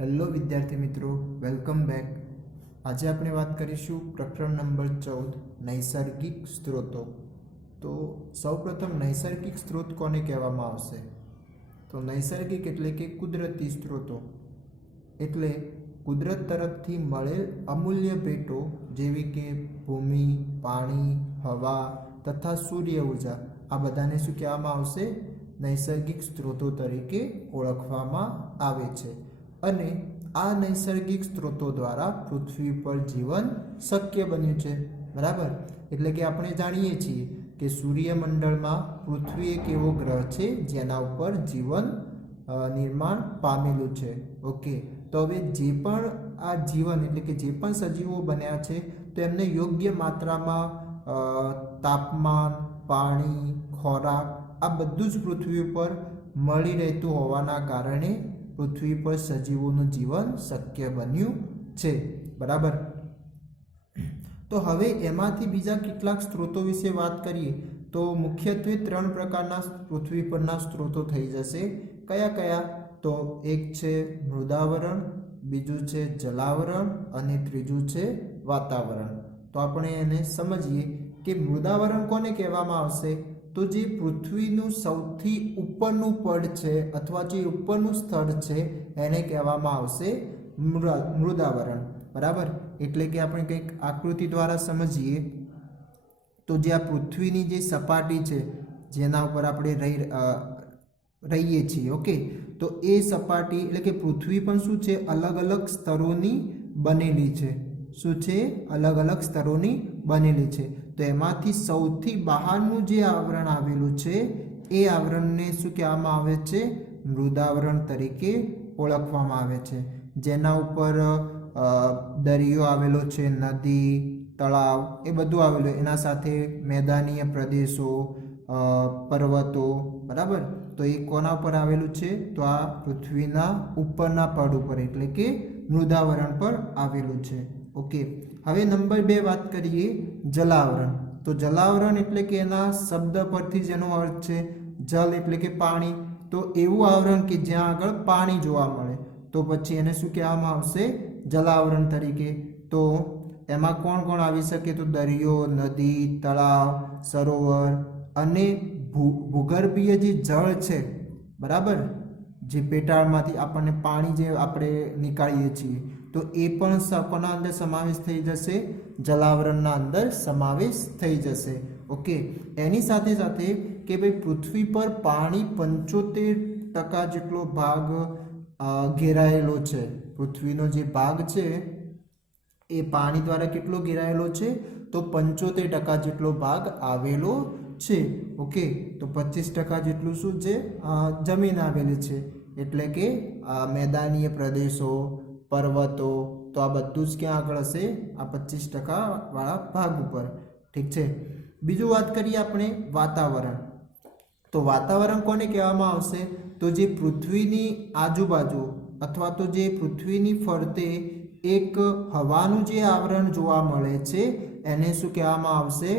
Hello વિદ્યાર્થી મિત્રો, welcome back. આજે આપણે વાત કરીશું પ્રકરણ નંબર 14 નૈસર્ગિક સ્ત્રોતો. તો સૌપ્રથમ નૈસર્ગિક સ્ત્રોત કોને કહેવામાં આવશે? તો નૈસર્ગિક એટલે કે કુદરતી સ્ત્રોતો, એટલે કુદરત તરફથી મળેલ અમૂલ્ય ભેટો જેવી કે ભૂમિ, પાણી, હવા તથા સૂર્ય ઉર્જા, આ બધાને શું કહેવામાં આવશે? નૈસર્ગિક સ્ત્રોતો તરીકે ઓળખવામાં આવે છે. અને આ નૈસર્ગિક સ્ત્રોતો દ્વારા પૃથ્વી પર જીવન શક્ય બન્યું છે. બરાબર, એટલે કે આપણે જાણીએ છીએ કે સૂર્યમંડળમાં પૃથ્વી એક એવો ગ્રહ છે જેના ઉપર જીવન નિર્માણ પામેલું છે. ઓકે, તો હવે જે પણ આ જીવન એટલે કે જે પણ સજીવો બન્યા છે તો એમને યોગ્ય માત્રામાં તાપમાન, પાણી, ખોરાક આ બધું જ પૃથ્વી ઉપર મળી રહેતું હોવાના કારણે પૃથ્વી પર સજીવોનું જીવન શક્ય બન્યું છે. બરાબર, તો હવે એમાંથી બીજા કેટલાક સ્ત્રોતો વિશે વાત કરીએ તો મુખ્યત્વે 3 પ્રકારના પૃથ્વી પરના સ્ત્રોતો થઈ જશે. કયા કયા? તો એક છે મૃદાવરણ, બીજું છે જલાવરણ અને ત્રીજું છે વાતાવરણ. તો આપણે એને સમજીએ કે મૃદાવરણ કોને કહેવામાં આવશે? તો જે પૃથ્વીનું સૌથી ઉપરનું પડ છે અથવા જે ઉપરનું સ્તર છે એને કહેવામાં આવશે મૃદાવરણ. બરાબર, એટલે કે આપણે કંઈક આકૃતિ દ્વારા સમજીએ તો જે આ પૃથ્વીની જે સપાટી છે જેના ઉપર આપણે રહીએ છીએ, ઓકે, તો એ સપાટી એટલે કે પૃથ્વી પણ શું છે? અલગ અલગ સ્તરોની બનેલી છે. શું છે? અલગ અલગ સ્તરોની બનેલી છે. તો એમાંથી સૌથી બહારનું જે આવરણ આવેલું છે એ આવરણને શું કહેવામાં આવે છે? મૃદાવરણ તરીકે ઓળખવામાં આવે છે. જેના ઉપર દરિયો આવેલો છે, નદી, તળાવ એ બધું આવેલું, એના સાથે મેદાનીય પ્રદેશો, પર્વતો. બરાબર, તો એ કોના પર આવેલું છે? તો આ પૃથ્વીના ઉપરના પડ ઉપર એટલે કે મૃદાવરણ પર આવેલું છે. ઓકે, હવે નંબર 2 વાત કરીએ જલાવરણ. તો જલાવરણ એટલે કે એના શબ્દ પરથી જેનો અર્થ છે જલ એટલે કે પાણી. તો એવું આવરણ કે જ્યાં આગળ પાણી જોવા મળે તો પછી એને શું કહેવામાં આવશે? જલાવરણ તરીકે. તો એમાં કોણ કોણ આવી શકે? તો દરિયો, નદી, તળાવ, સરોવર અને ભૂગર્ભીય જે જળ છે, બરાબર, જે પેટાળમાંથી આપણને પાણી જે આપણે નીકાળીએ છીએ તો એ પણ કોના અંદર સમાવેશ થઈ જશે? જલાવરણના અંદર સમાવેશ થઈ જશે. ઓકે, એની સાથે સાથે કે ભાઈ પૃથ્વી પર પાણી 75% જેટલો ભાગ ઘેરાયેલો છે. પૃથ્વીનો જે ભાગ છે એ પાણી દ્વારા કેટલો ઘેરાયેલો છે? તો 75% જેટલો ભાગ આવેલો છે. ઓકે, તો 25% જેટલું શું છે? જમીન આવેલી છે. એટલે કે મેદાનીય પ્રદેશો, પર્વતો, તો આ બધું જ ક્યાં આગળ હશે? આ 25% વાળા ભાગ ઉપર. ઠીક છે. બીજું વાત કરીએ આપણે વાતાવરણ. તો વાતાવરણ કોને કહેવામાં આવશે? તો જે પૃથ્વીની આજુબાજુ અથવા તો જે પૃથ્વીની ફરતે એક હવાનું જે આવરણ જોવા મળે છે એને શું કહેવામાં આવશે?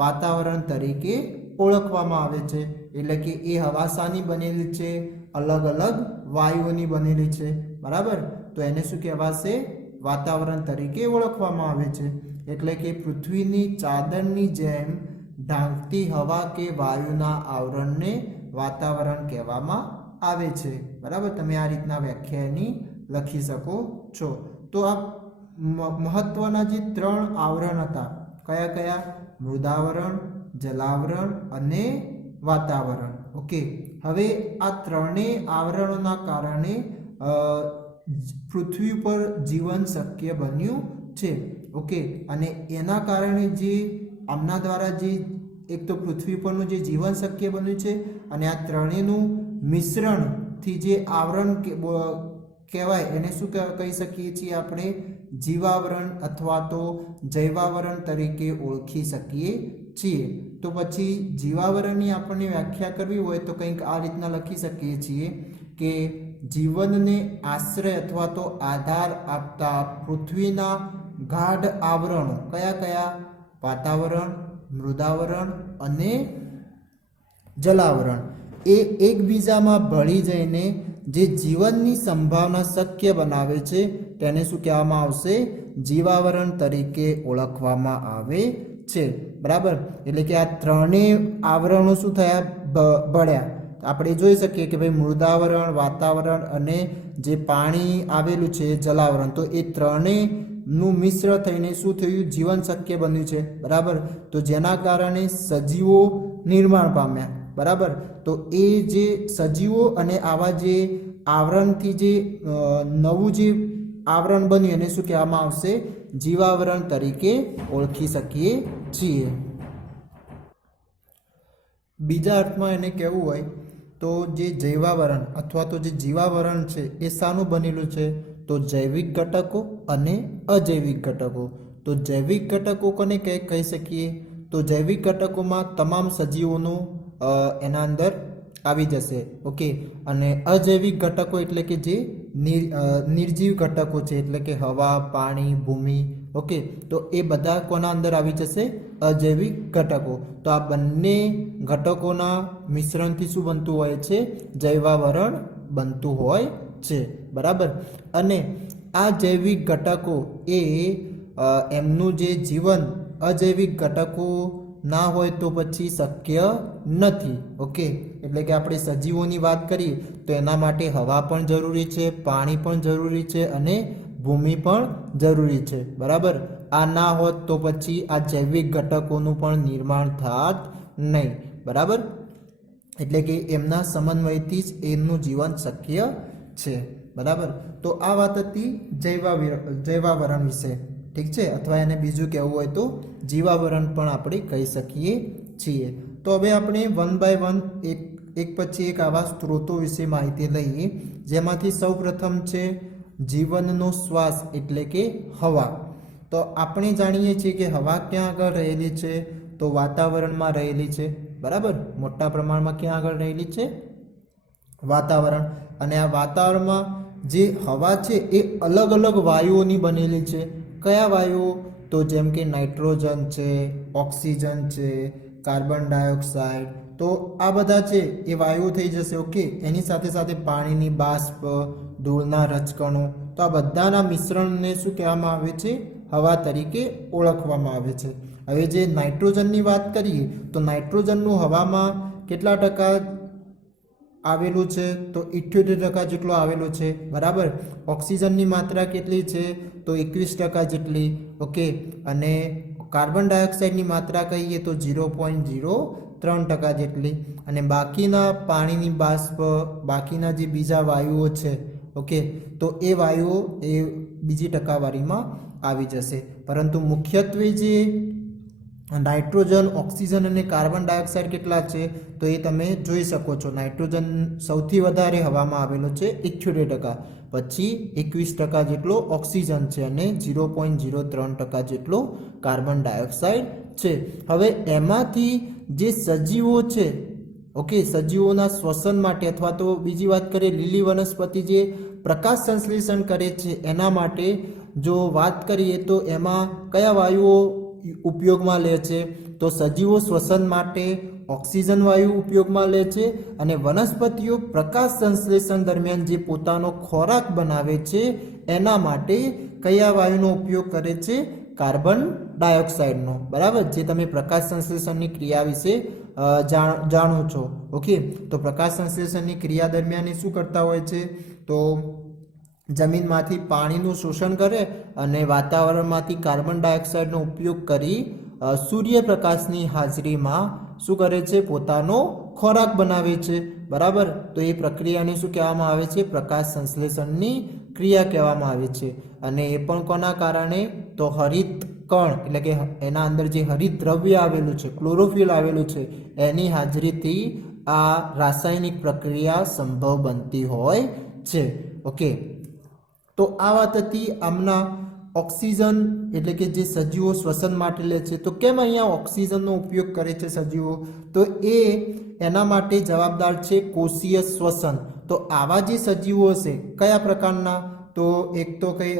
વાતાવરણ તરીકે ઓળખવામાં આવે છે. એટલે કે એ હવા શાની બનેલી છે? અલગ અલગ વાયુઓની બનેલી છે. બરાબર, તો એને શું કહેવાશે? વાતાવરણ તરીકે ઓળખવામાં આવે છે. એટલે કે પૃથ્વીની ચાદરની જેમ ઢાંકતી હવા કે વાયુના આવરણને વાતાવરણ કહેવામાં આવે છે. બરાબર, તમે આ રીતના વ્યાખ્યાની લખી શકો છો. તો આ મહત્વના જે 3 આવરણ હતા, કયા કયા? મૃદાવરણ, જલાવરણ અને વાતાવરણ. ઓકે, હવે આ ત્રણેય આવરણોના કારણે પૃથ્વી પર જીવન શક્ય બન્યું છે. ઓકે, અને એના કારણે જે આમના દ્વારા જે એક તો પૃથ્વી પરનું જે જીવન શક્ય બન્યું છે અને આ ત્રણેયનું મિશ્રણથી જે આવરણ કહેવાય એને શું કહી શકીએ છીએ આપણે? જીવાવરણ અથવા તો જૈવાવરણ તરીકે ઓળખી શકીએ છીએ. તો પછી જીવાવરણની આપણને વ્યાખ્યા કરવી હોય તો કંઈક આ રીતના લખી શકીએ છીએ કે જીવનને આશ્રય અથવા તો આધાર આપતા પૃથ્વીના ગાઢ આવરણો. કયા કયા? વાતાવરણ, મૃદાવરણ અને જલાવરણ. એ એકબીજામાં ભળી જઈને જે જીવનની સંભાવના શક્ય બનાવે છે તેને શું કહેવામાં આવશે? જીવાવરણ તરીકે ઓળખવામાં આવે છે. બરાબર, એટલે કે આ ત્રણેય આવરણો શું થયા? બળ્યા. આપણે જોઈ શકીએ કે ભાઈ મૃદાવરણ, વાતાવરણ અને જે પાણી આવેલું છે જલાવરણ, તો એ ત્રણેયનું મિશ્ર થઈને શું થયું? જીવન શક્ય બન્યું છે. બરાબર, તો જેના કારણે સજીવો નિર્માણ પામ્યા. બરાબર, તો એ જે સજીવો અને આવા જે આવરણથી જે નવું જે આવરણ બન્યું એને શું કહેવામાં આવશે? જીવાવરણ તરીકે ઓળખી શકીએ છીએ. બીજા અર્થમાં એને કહેવું હોય તો જે જૈવાવરણ અથવા તો જે જીવાવરણ છે એ શાનું બનેલું છે? તો જૈવિક ઘટકો અને અજૈવિક ઘટકો. તો જૈવિક ઘટકો કોને કહી શકીએ? તો જૈવિક ઘટકોમાં તમામ સજીવોનું એના અંદર આવી જશે. ઓકે, અને અજૈવિક ઘટકો એટલે કે જે નિર્જીવ ઘટકો છે, એટલે કે હવા, પાણી, ભૂમિ. ઓકે, તો એ બધા કોના અંદર આવી જશે? અજૈવિક ઘટકો. તો આ બંને ઘટકોના મિશ્રણથી શું બનતું હોય છે? જૈવાવરણ બનતું હોય છે. બરાબર, અને આ જૈવિક ઘટકો એ એમનું જે જીવન અજૈવિક ઘટકો ના હોય તો પછી શક્ય નથી. ઓકે, એટલે કે આપણે સજીવોની વાત કરીએ તો એના માટે હવા પણ જરૂરી છે, પાણી પણ જરૂરી છે અને ભૂમિ પણ જરૂરી છે. બરાબર, આ ના હોત તો પછી આ જૈવિક ઘટકોનું પણ નિર્માણ થાત નહીં. બરાબર, એટલે કે એમના સમન્વયથી જ એમનું જીવન શક્ય છે. બરાબર, તો આ વાત હતી જૈવાવરણ વિશે. ઠીક છે, અથવા એને બીજું કહેવું હોય તો જીવાવરણ પણ આપણે કહી શકીએ છીએ. તો હવે આપણે વન બાય વન એક પછી એક આવા સ્ત્રોતો વિશે માહિતી લઈએ, જેમાંથી સૌપ્રથમ છે જીવનનો શ્વાસ એટલે કે હવા. તો આપણે જાણીએ છીએ કે હવા ક્યાં આગળ રહેલી છે? તો વાતાવરણમાં રહેલી છે. બરાબર, મોટા પ્રમાણમાં ક્યાં આગળ રહેલી છે? વાતાવરણ. અને આ વાતાવરણમાં જે હવા છે એ અલગ અલગ વાયુઓની બનેલી છે. કયા વાયુઓ? તો જેમ કે નાઇટ્રોજન છે, ઓક્સિજન છે, કાર્બન ડાયોક્સાઇડ. તો આ બધા છે એ વાયુઓ થઈ જશે. ઓકે, એની સાથે સાથે પાણીની બાષ્પ, ધૂળના રજકણો. તો આ બધાના મિશ્રણને શું કહેવામાં આવે છે? હવા તરીકે ઓળખવામાં આવે છે. હવે જે નાઇટ્રોજનની વાત કરીએ તો નાઇટ્રોજનનું હવામાં કેટલા ટકા આવેલું છે? તો 78% જેટલો આવેલો છે. બરાબર, ઓક્સિજનની માત્રા કેટલી છે? તો 21% જેટલી. ઓકે, અને કાર્બન ડાયોક્સાઇડની માત્રા કહીએ તો 0.03% જેટલી. અને બાકીના પાણીની બાષ્પ, બાકીના જે બીજા વાયુઓ છે, ઓકે, તો એ વાયુઓ એ બીજી ટકાવારીમાં આવી જશે. પરંતુ મુખ્યત્વે જે નાઇટ્રોજન, ઓક્સિજન અને કાર્બન ડાયોક્સાઇડ કેટલા છે તો એ તમે જોઈ શકો છો. નાઇટ્રોજન સૌથી વધારે હવામાં આવેલો છે 78%, પછી 21% જેટલો ઓક્સિજન છે અને 0.03% જેટલો કાર્બન ડાયોક્સાઇડ છે. હવે એમાંથી જે સજીવો છે, ઓકે, સજીવોના શ્વસન માટે અથવા તો બીજી વાત કરીએ લીલી વનસ્પતિ જે પ્રકાશ સંશ્લેષણ કરે છે એના માટે જો વાત કરીએ તો એમાં કયા વાયુઓ ઉપયોગમાં લે છે? તો સજીવો શ્વસન માટે ઓક્સિજન વાયુ ઉપયોગમાં લે છે અને વનસ્પતિઓ પ્રકાશ સંશ્લેષણ દરમિયાન જે પોતાનો ખોરાક બનાવે છે એના માટે કયા વાયુનો ઉપયોગ કરે છે? કાર્બન ડાયોક્સાઇડનો. બરાબર, જે તમે પ્રકાશ સંશ્લેષણની ક્રિયા વિશે જાણો છો. ઓકે, તો પ્રકાશ સંશ્લેષણની ક્રિયા દરમિયાન એ શું કરતા હોય છે? તો જમીનમાંથી પાણીનું શોષણ કરે અને વાતાવરણમાંથી કાર્બન ડાયોક્સાઇડનો ઉપયોગ કરી સૂર્યપ્રકાશની હાજરીમાં શું કરે છે? પોતાનો ખોરાક બનાવે છે. બરાબર, તો એ પ્રક્રિયાને શું કહેવામાં આવે છે? પ્રકાશ સંશ્લેષણની ક્રિયા કહેવામાં આવે છે. અને એ પણ કોના કારણે? તો હરિત કણ એટલે કે એના અંદર જે હરિત દ્રવ્ય આવેલું છે, ક્લોરોફિલ આવેલું છે, એની હાજરીથી આ રાસાયણિક પ્રક્રિયા સંભવ બનતી હોય છે. ઓકે, તો આ વાત હતી આમના ઓક્સિજન એટલે કે જે સજીવો શ્વસન માટે લે છે. તો કેમ અહીંયા ઓક્સિજનનો ઉપયોગ કરે છે સજીવો? તો એના માટે જવાબદાર છે કોષીય શ્વસન. તો આવા જે સજીવો હશે કયા પ્રકારના? તો એક તો કઈ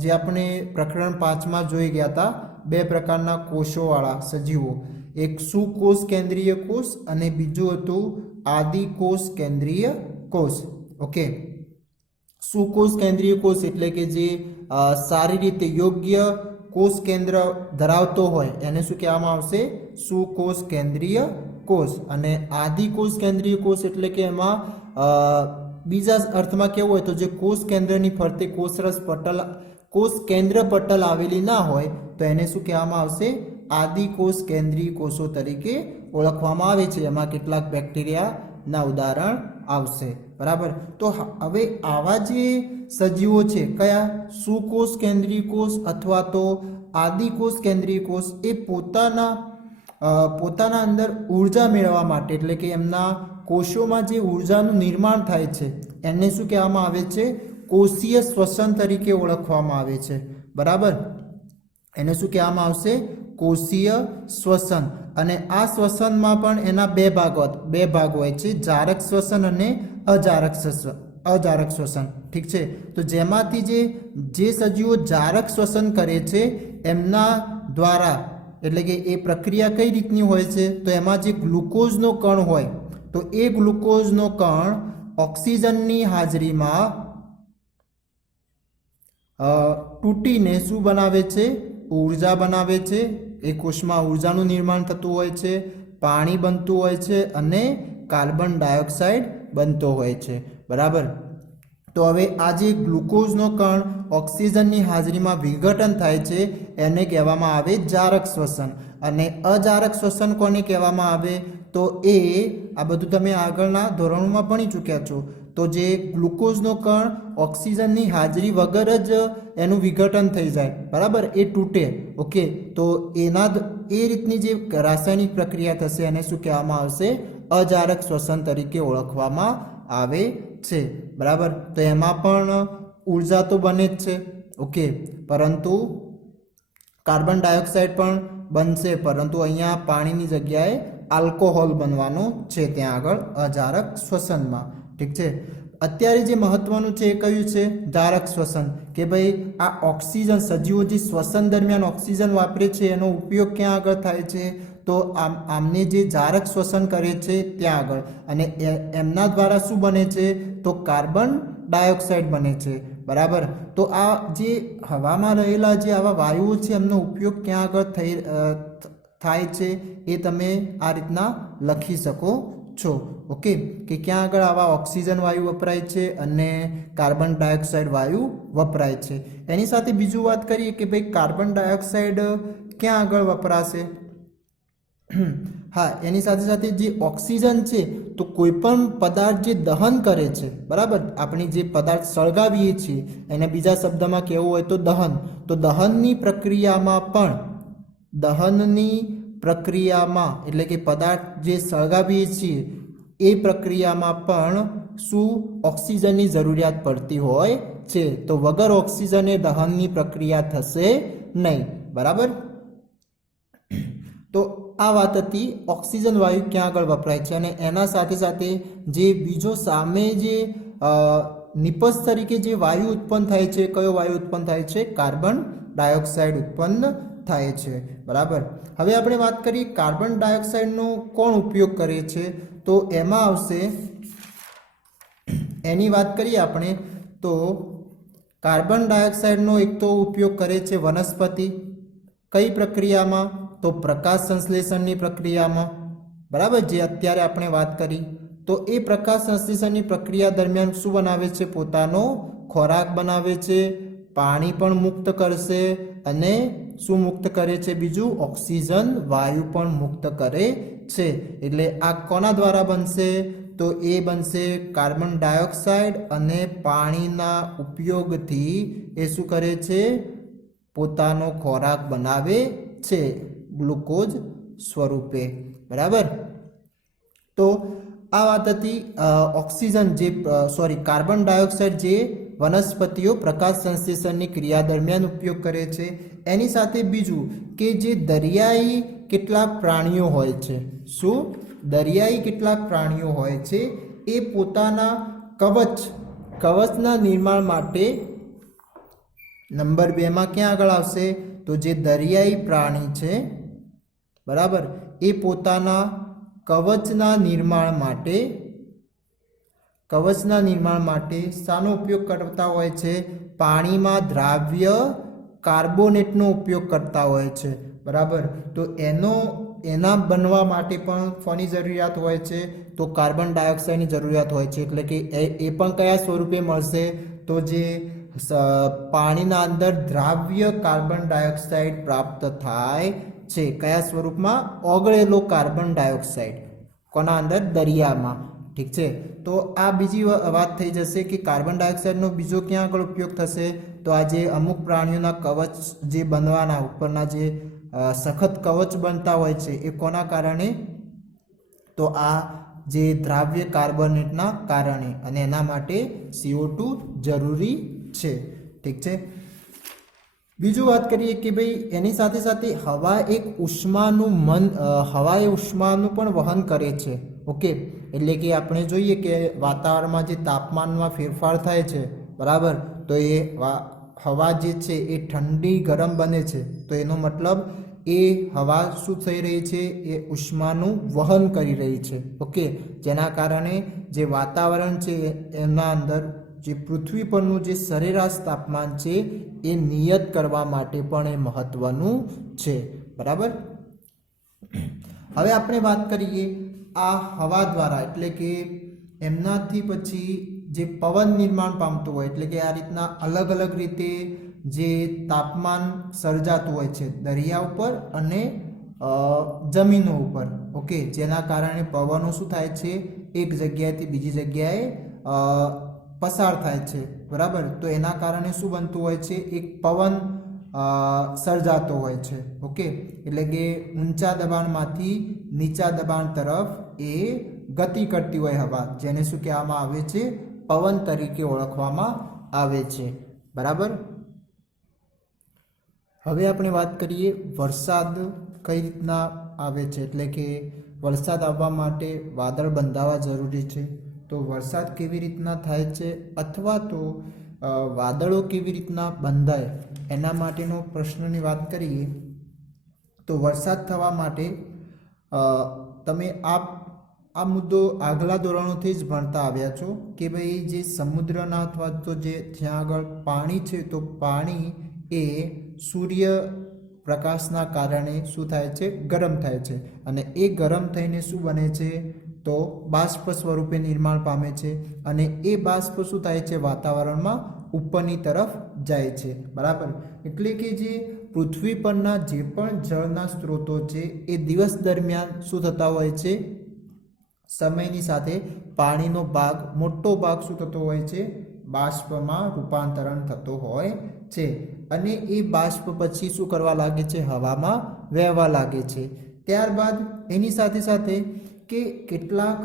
જે આપણે પ્રકરણ 5માં જોઈ ગયા હતા, 2 પ્રકારના કોષોવાળા સજીવો. એક સુકોષ કેન્દ્રીય કોષ અને બીજું હતું આદિકોષ કેન્દ્રીય કોષ. ઓકે, સુકોષ કેન્દ્રીય કોષ એટલે કે જે સારી રીતે યોગ્ય કોષ કેન્દ્ર ધરાવતો હોય એને શું કહેવામાં આવશે? સુકોષ કેન્દ્રીય કોષ. અને આદિકોષ કેન્દ્રીય કોષ એટલે કે એમાં બીજા અર્થમાં કેવું હોય તો જે કોષ કેન્દ્રની ફરતે કોષ કેન્દ્ર પટલ આવેલી ના હોય તો એને શું કહેવામાં આવશે? આદિકોષ કેન્દ્રીય કોષો તરીકે ઓળખવામાં આવે છે. એમાં કેટલાક બેક્ટેરિયાના ઉદાહરણ આવશે. બરાબર. તો હવે આવા જે સજીવો છે કયા? સુકોષ કેન્દ્રીય કોષ અથવા તો આદિકોષ કેન્દ્રીય કોષ એ પોતાના અંદર ઉર્જા મેળવવા માટે એટલે કે એમના કોષોમાં જે ઉર્જાનું નિર્માણ થાય છે એને શું કહેવામાં આવે છે? કોષીય શ્વસન તરીકે ઓળખવામાં આવે છે. બરાબર. એને શું કહેવામાં આવશે? કોષીય શ્વસન. અને આ શ્વસનમાં પણ એના બે ભાગ હોય છે, જારક શ્વસન અને અજારક શ્વસન. ઠીક છે. તો જેમાંથી જે સજીવો જારક શ્વસન કરે છે એમના દ્વારા એટલે કે એ પ્રક્રિયા કઈ રીતની હોય છે? તો એમાં જે ગ્લુકોઝનો કણ હોય તો એ ગ્લુકોઝનો કણ ઓક્સિજનની હાજરીમાં તૂટીને શું બનાવે છે? ઉર્જા બનાવે છે. એ કોષમાં ઉર્જાનું નિર્માણ થતું હોય છે, પાણી બનતું હોય છે અને કાર્બન ડાયોક્સાઇડ બનતો હોય છે. બરાબર. તો હવે આ જે ગ્લુકોઝનો કણ ઓક્સિજનની હાજરીમાં વિઘટન થાય છે એને કહેવામાં આવે જારક શ્વસન. અને અજારક શ્વસન કોને કહેવામાં આવે? તો આ બધું તમે આગળના ધોરણોમાં ભણી ચૂક્યા છો. તો જે ગ્લુકોઝનો કણ ઓક્સિજનની હાજરી વગર જ એનું વિઘટન થઈ જાય, બરાબર, એ તૂટે. ઓકે, તો એ રીતની જે રાસાયણિક પ્રક્રિયા થશે એને શું કહેવામાં આવશે? અજારક શ્વસન તરીકે ઓળખવામાં આવે છે. બરાબર. તો એમાં પણ ઉર્જા તો બને જ છે. ઓકે, પરંતુ કાર્બન ડાયોક્સાઇડ પણ બનશે, પરંતુ અહીંયા પાણીની જગ્યાએ આલ્કોહોલ બનવાનો છે ત્યાં આગળ અજારક શ્વસનમાં. ઠીક છે. અત્યારે જે મહત્વનું છે એ કયું છે? જારક શ્વસન. કે ભાઈ આ ઓક્સિજન સજીવો જે શ્વસન દરમિયાન ઓક્સિજન વાપરે છે એનો ઉપયોગ ક્યાં આગળ થાય છે? તો આમને જે જારક શ્વસન કરે છે ત્યાં આગળ. અને એમના દ્વારા શું બને છે? તો કાર્બન ડાયોક્સાઇડ બને છે. બરાબર. તો આ જે હવામાં રહેલા જે આવા વાયુઓ છે એમનો ઉપયોગ ક્યાં આગળ થાય છે એ તમે આ રીતના લખી શકો છો. ઓકે, કે ક્યાં આગળ આવા ઓક્સિજન વાયુ વપરાય છે અને કાર્બન ડાયોક્સાઇડ વાયુ વપરાય છે. એની સાથે બીજું વાત કરીએ કે ભાઈ કાર્બન ડાયોક્સાઇડ ક્યાં આગળ વપરાશે? હા, એની સાથે સાથે જે ઓક્સિજન છે તો કોઈ પણ પદાર્થ જે દહન કરે છે, બરાબર, આપણે જે પદાર્થ સળગાવીએ છીએ એને બીજા શબ્દમાં કહેવું હોય તો દહન. તો દહનની પ્રક્રિયામાં એટલે કે પદાર્થ જે સળગાવીએ છીએ એ પ્રક્રિયામાં પણ શું ઓક્સિજનની જરૂરિયાત પડતી હોય છે. તો વગર ઓક્સિજને દહનની પ્રક્રિયા થશે નહીં. બરાબર. તો આ વાત હતી ઓક્સિજન વાયુ ક્યાં આગળ વપરાય છે. અને એના સાથે સાથે જે બીજો સામે જે નિપજ તરીકે જે વાયુ ઉત્પન્ન થાય છે, કયો વાયુ ઉત્પન્ન થાય છે? કાર્બન ડાયોક્સાઇડ ઉત્પન્ન થાય છે. બરાબર. હવે આપણે વાત કરીએ કાર્બન ડાયોક્સાઇડનો કોણ ઉપયોગ કરે છે? તો એમાં આવશે, એની વાત કરીએ આપણે તો કાર્બન ડાયોક્સાઇડનો એક તો ઉપયોગ કરે છે વનસ્પતિ. કઈ પ્રક્રિયામાં? તો પ્રકાશ સંશ્લેષણની પ્રક્રિયામાં. બરાબર, જે અત્યારે આપણે વાત કરી. તો એ પ્રકાશ સંશ્લેષણની પ્રક્રિયા દરમિયાન શું બનાવે છે? પોતાનો ખોરાક બનાવે છે, પાણી પણ મુક્ત કરશે અને શું મુક્ત કરે છે? બીજું ઓક્સિજન વાયુ પણ મુક્ત કરે છે. એટલે આ કોના દ્વારા બનશે? તો એ બનશે કાર્બન ડાયોક્સાઇડ અને પાણીના ઉપયોગથી એ શું કરે છે? પોતાનો ખોરાક બનાવે છે ગ્લુકોઝ સ્વરૂપે. બરાબર. તો આ વાત હતી કાર્બન ડાયોક્સાઇડ જે વનસ્પતિઓ પ્રકાશ સંશ્લેષણની ક્રિયા દરમિયાન ઉપયોગ કરે છે. એની સાથે બીજું કે જે દરિયાઈ કેટલાક પ્રાણીઓ હોય છે. શું? દરિયાઈ કેટલાક પ્રાણીઓ હોય છે એ પોતાના કવચના નિર્માણ માટે નંબર 2 માં ક્યાં આગળ આવશે? તો જે દરિયાઈ પ્રાણી છે, બરાબર, એ પોતાના કવચના નિર્માણ માટે કવચના નિર્માણ માટે શાનો ઉપયોગ કરતા હોય છે? પાણીમાં દ્રાવ્ય કાર્બોનેટનો ઉપયોગ કરતા હોય છે, બરાબર. તો એના બનવા માટે પણ કોની જરૂરિયાત હોય છે? તો કાર્બન ડાયોક્સાઇડની જરૂરિયાત હોય છે. એટલે કે એ પણ કયા સ્વરૂપે મળશે? તો જે પાણીના અંદર દ્રાવ્ય કાર્બન ડાયોક્સાઇડ પ્રાપ્ત થાય છે. કયા સ્વરૂપમાં? ઓગળેલો કાર્બન ડાયોક્સાઇડ. કોના અંદર? દરિયામાં. ઠીક છે. તો આ બીજી વાત થઈ જશે કે કાર્બન ડાયોક્સાઇડનો બીજો ક્યાં આગળ ઉપયોગ થશે? તો આ જે અમુક પ્રાણીઓના કવચ જે બનવાના ઉપરના જે સખત કવચ બનતા હોય છે એ કોના કારણે? તો આ જે દ્રાવ્ય કાર્બોનેટના કારણે, અને એના માટે CO2 જરૂરી છે. ઠીક છે. બીજું વાત કરીએ કે ભાઈ એની સાથે સાથે હવા એ ઉષ્માનું પણ વહન કરે છે. ઓકે, એટલે કે આપણે જોઈએ કે વાતાવરણમાં જે તાપમાનમાં ફેરફાર થાય છે, બરાબર, તો એ હવા જે છે એ ઠંડી ગરમ બને છે. તો એનો મતલબ એ હવા શું થઈ રહી છે? એ ઉષ્માનું વહન કરી રહી છે. ઓકે, જેના કારણે જે વાતાવરણ છે એના અંદર જે પૃથ્વી પરનું જે સરેરાશ તાપમાન છે એ નિયત કરવા માટે પણ એ મહત્વનું છે, બરાબર. હવે આપણે વાત કરીએ આ હવા દ્વારા, એટલે કે એમનાથી પછી જે પવન નિર્માણ પામતું હોય, એટલે કે આ રીતના અલગ અલગ રીતે જે તાપમાન સર્જાતું હોય છે દરિયા ઉપર અને જમીનો ઉપર. ઓકે, જેના કારણે પવનો શું થાય છે? એક જગ્યાએથી બીજી જગ્યાએ પસાર થાય છે, બરાબર. તો એના કારણે શું બનતું હોય છે? એક પવન સર્જાતો હોય છે. ઓકે, એટલે કે ઊંચા દબાણમાંથી નીચા દબાણ તરફ એ ગતિ કરતી હોય હવા, જેને શું કહેવામાં આવે છે? પવન તરીકે ઓળખવામાં આવે છે, બરાબર. હવે આપણે વાત કરીએ વરસાદ કઈ રીતના આવે છે. એટલે કે વરસાદ આવવા માટે વાદળ બંધાવા જરૂરી છે. તો વરસાદ કેવી રીતના થાય છે, અથવા તો વાદળો કેવી રીતના બંધાય, એના માટેનો પ્રશ્નની વાત કરીએ તો વરસાદ થવા માટે તમે આ મુદ્દો આગલા ધોરણોથી જ ભણતા આવ્યા છો કે ભાઈ જે સમુદ્રના અથવા તો જે જ્યાં આગળ પાણી છે, તો પાણી એ સૂર્ય પ્રકાશના કારણે શું થાય છે? ગરમ થાય છે. અને એ ગરમ થઈને શું બને છે? તો બાષ્પ સ્વરૂપે નિર્માણ પામે છે. અને એ બાષ્પ શું થાય છે? વાતાવરણમાં ઉપરની તરફ જાય છે, બરાબર. એટલે કે જે પૃથ્વી પરના જે પણ જળના સ્ત્રોતો છે એ દિવસ દરમિયાન શું થતા હોય છે? સમયની સાથે પાણીનો ભાગ, મોટો ભાગ શું થતો હોય છે? બાષ્પમાં રૂપાંતરણ થતો હોય છે. અને એ બાષ્પ પછી શું કરવા લાગે છે? હવામાં વહેવા લાગે છે. ત્યારબાદ એની સાથે સાથે કે કેટલાક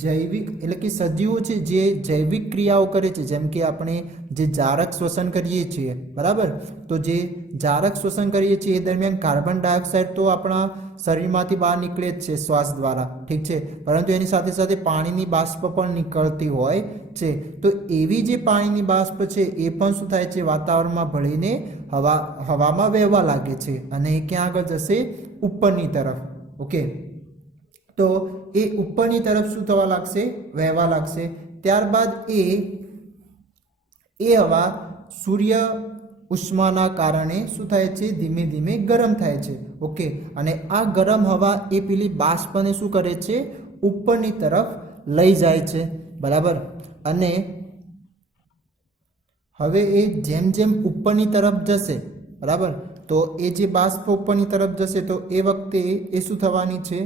જૈવિક, એટલે કે સજીવો છે જે જૈવિક ક્રિયાઓ કરે છે, જેમ કે આપણે જે જારક શ્વસન કરીએ છીએ, બરાબર. તો જે જારક શ્વસન કરીએ છીએ એ દરમિયાન કાર્બન ડાયોક્સાઇડ તો આપણા શરીરમાંથી બહાર નીકળે જ છે શ્વાસ દ્વારા, ઠીક છે. પરંતુ એની સાથે સાથે પાણીની બાષ્પ પણ નીકળતી હોય છે. તો એવી જે પાણીની બાષ્પ છે એ પણ શું થાય છે? વાતાવરણમાં ભળીને હવામાં વહેવા લાગે છે. અને એ ક્યાં આગળ જશે? ઉપરની તરફ. ઓકે, તો એ ઉપરની તરફ શું થવા લાગશે? વહેવા લાગશે. ત્યારબાદ એ હવા સૂર્ય ઉષ્માના કારણે શું થાય છે? ધીમે ધીમે ગરમ થાય છે. ઓકે, અને આ ગરમ હવા એ પેલી બાષ્પને શું કરે છે? ઉપરની તરફ લઈ જાય છે, બરાબર. અને હવે એ જેમ જેમ ઉપરની તરફ જશે, બરાબર, તો એ જે બાષ્પ ઉપરની તરફ જશે તો એ વખતે એ શું થવાની છે?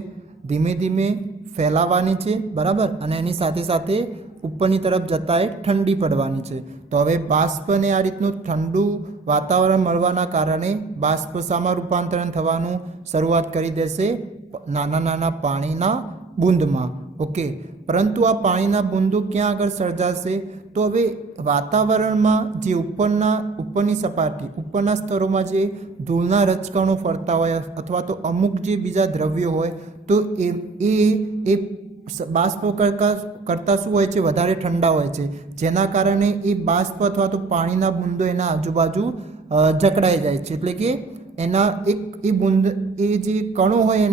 ધીમે ધીમે ફેલાવાની છે, બરાબર. અને એની સાથે સાથે ઉપરની તરફ જતા એ ઠંડી પડવાની છે. તો હવે બાષ્પને આ રીતનું ઠંડુ વાતાવરણ મળવાના કારણે બાષ્પ શામાં રૂપાંતરણ થવાનું શરૂઆત કરી દેશે? નાના નાના પાણીના બૂંદમાં. ઓકે, પરંતુ આ પાણીના બૂંદો ક્યાં આગળ સર્જાશે? તો હવે વાતાવરણમાં જે ઉપરની સપાટી, ઉપરના સ્તરોમાં જે ધૂળના રજકણો ફરતા હોય અથવા તો અમુક જે બીજા દ્રવ્યો હોય, તો એ બાષ્પ કરતાં શું હોય છે? વધારે ઠંડા હોય છે. જેના કારણે એ બાષ્પ અથવા તો પાણીના બૂંદો એના આજુબાજુ જકડાઈ જાય છે. એટલે કે એના એ જે કણો હોય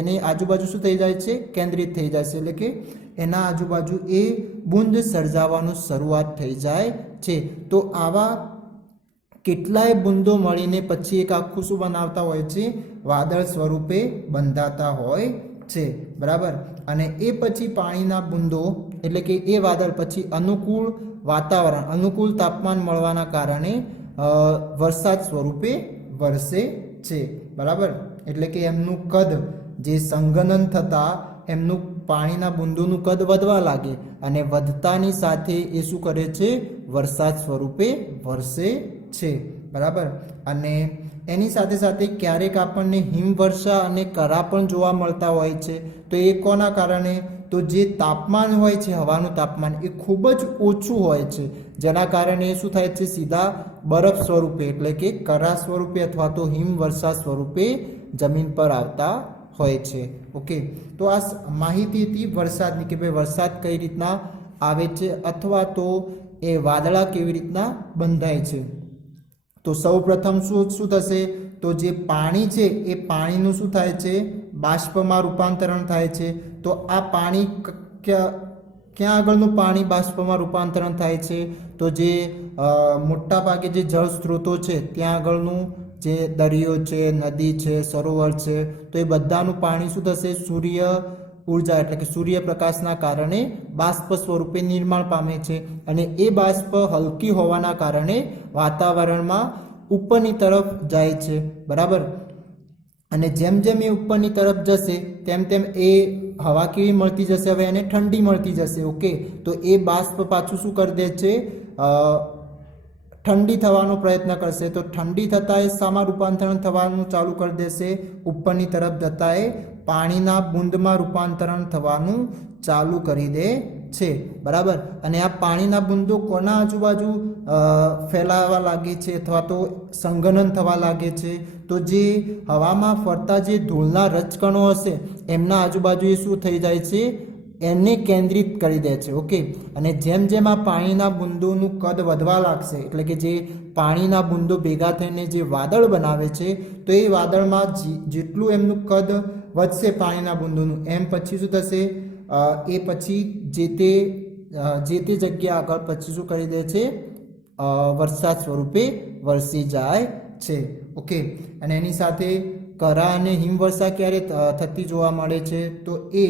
એને આજુબાજુ શું થઈ જાય છે? કેન્દ્રિત થઈ જાય છે. એટલે કે એના આજુબાજુ એ બુંદ સર્જાવાનું શરૂઆત થઈ જાય છે. તો આવા કેટલાય બુંદો મળીને પછી એક આખું શું બનાવતા હોય છે? વાદળ સ્વરૂપે બંધાતા હોય છે. બરાબર. અને એ પછી પાણીના બુંદો એટલે કે એ વાદળ પછી અનુકૂળ વાતાવરણ, અનુકૂળ તાપમાન મળવાના કારણે વરસાદ સ્વરૂપે વરસે છે. બરાબર. એટલે કે એમનું કદ જે સંઘનન થતા એમનું પાણીના બુંદોનું કદ વધવા લાગે અને વધતાની સાથે એ શું કરે છે? વરસાદ સ્વરૂપે વરસે છે. બરાબર. અને એની સાથે સાથે ક્યારેક આપણને હિમવર્ષા અને કરા પણ જોવા મળતા હોય છે. તો એ કોના કારણે? તો જે તાપમાન હોય છે, હવાનું તાપમાન એ ખૂબ જ ઓછું હોય છે, જેના કારણે શું થાય છે? સીધા બરફ સ્વરૂપે એટલે કે કરા સ્વરૂપે અથવા તો હિમવર્ષા સ્વરૂપે જમીન પર આવતા હોય છે. ઓકે, તો આ માહિતી હતી વરસાદની કે ભાઈ વરસાદ કઈ રીતના આવે છે અથવા તો એ વાદળા કેવી રીતના બંધાય છે. તો સૌ પ્રથમ શું થશે? તો જે પાણી છે એ પાણીનું શું થાય છે? બાષ્પમાં રૂપાંતરણ થાય છે. તો આ પાણી ક્યાં આગળનું પાણી બાષ્પમાં રૂપાંતરણ થાય છે? તો જે મોટા ભાગે જે જળ સ્ત્રોતો છે ત્યાં આગળનું જે દરિયો છે, નદી છે, સરોવર છે, તો એ બધાનું પાણી શું થશે? સૂર્ય ઉર્જા એટલે કે સૂર્યપ્રકાશના કારણે બાષ્પ સ્વરૂપે નિર્માણ પામે છે અને એ બાષ્પ હલકી હોવાના કારણે વાતાવરણમાં ઉપરની તરફ જાય છે. બરાબર. અને જેમ જેમ એ ઉપરની તરફ જશે તેમ તેમ એ હવા કેવી મળતી જશે? હવે એને ઠંડી મળતી જશે. ઓકે, તો એ બાષ્પ પાછું શું કરી દે છે? ઠંડી થવાનો પ્રયત્ન કરશે. તો ઠંડી થતાં એ શામાં રૂપાંતરણ થવાનું ચાલુ કરી દેશે? ઉપરની તરફ જતાં એ પાણીના બુંદમાં રૂપાંતરણ થવાનું ચાલુ કરી દે છે. બરાબર. અને આ પાણીના બુંદો કોના આજુબાજુ ફેલાવા લાગે છે અથવા તો સંઘનન થવા લાગે છે? તો જે હવામાં ફરતા જે ધૂળના રજકણો હશે એમના આજુબાજુ એ શું થઈ જાય છે? એને કેન્દ્રિત કરી દે છે. ઓકે, અને જેમ જેમ આ પાણીના બુંદોનું કદ વધવા લાગશે એટલે કે જે પાણીના બુંદો ભેગા થઈને જે વાદળ બનાવે છે, તો એ વાદળમાં જેટલું એમનું કદ વધશે પાણીના બુંદોનું, એમ પછી શું થશે? એ પછી જે તે જગ્યા આગળ પછી શું કરી દે છે? વરસાદ સ્વરૂપે વરસી જાય છે. ઓકે, અને એની સાથે કરા અને હિમવર્ષા ક્યારે થતી જોવા મળે છે? તો એ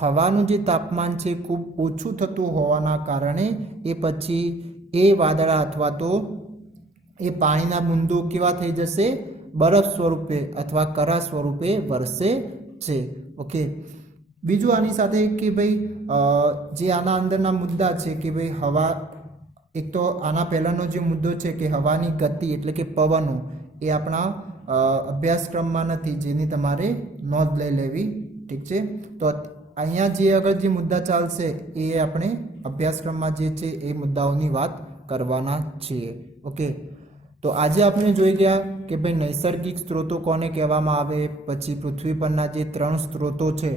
હવાનું જે તાપમાન છે ખૂબ ઓછું થતું હોવાના કારણે એ પછી એ વાદળા અથવા તો એ પાણીના બુંદો કેવા થઈ જશે? બરફ સ્વરૂપે અથવા કરા સ્વરૂપે વરસે છે. ઓકે, બીજું આની સાથે કે ભાઈ જે આના અંદરના મુદ્દા છે કે ભાઈ હવા, એક તો આના પહેલાંનો જે મુદ્દો છે કે હવાની ગતિ એટલે કે પવનો એ આપણા અભ્યાસક્રમમાં નથી, જેની તમારે નોંધ લઈ લેવી. ઠીક છે. તો અહીંયા જે આગળ જે મુદ્દા ચાલશે એ આપણે અભ્યાસક્રમમાં જે છે એ મુદ્દાઓની વાત કરવાના છીએ. ઓકે, તો આજે આપણે જોઈ ગયા કે ભાઈ નૈસર્ગિક સ્ત્રોતો કોને કહેવામાં આવે, પછી પૃથ્વી પરના જે 3 સ્ત્રોતો છે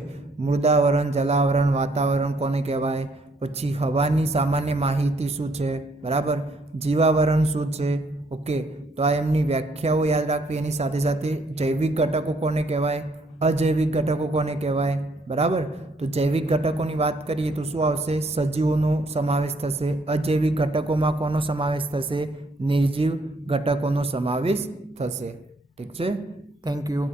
મૃદાવરણ, જલાવરણ, વાતાવરણ કોને કહેવાય, પછી હવાની સામાન્ય માહિતી શું છે, બરાબર, જીવાવરણ શું છે. ઓકે, તો આ એમની વ્યાખ્યાઓ યાદ રાખવી. એની સાથે સાથે જૈવિક ઘટકો કોને કહેવાય, અજૈવિક ઘટકો કોને કહેવાય, બરાબર. તો જૈવિક ઘટકોની વાત કરીએ તો શું આવશે? સજીવોનો સમાવેશ થશે. અજૈવિક ઘટકોમાં કોનો સમાવેશ થશે? નિર્જીવ ઘટકોનો સમાવેશ થશે. ઠીક છે. Thank you.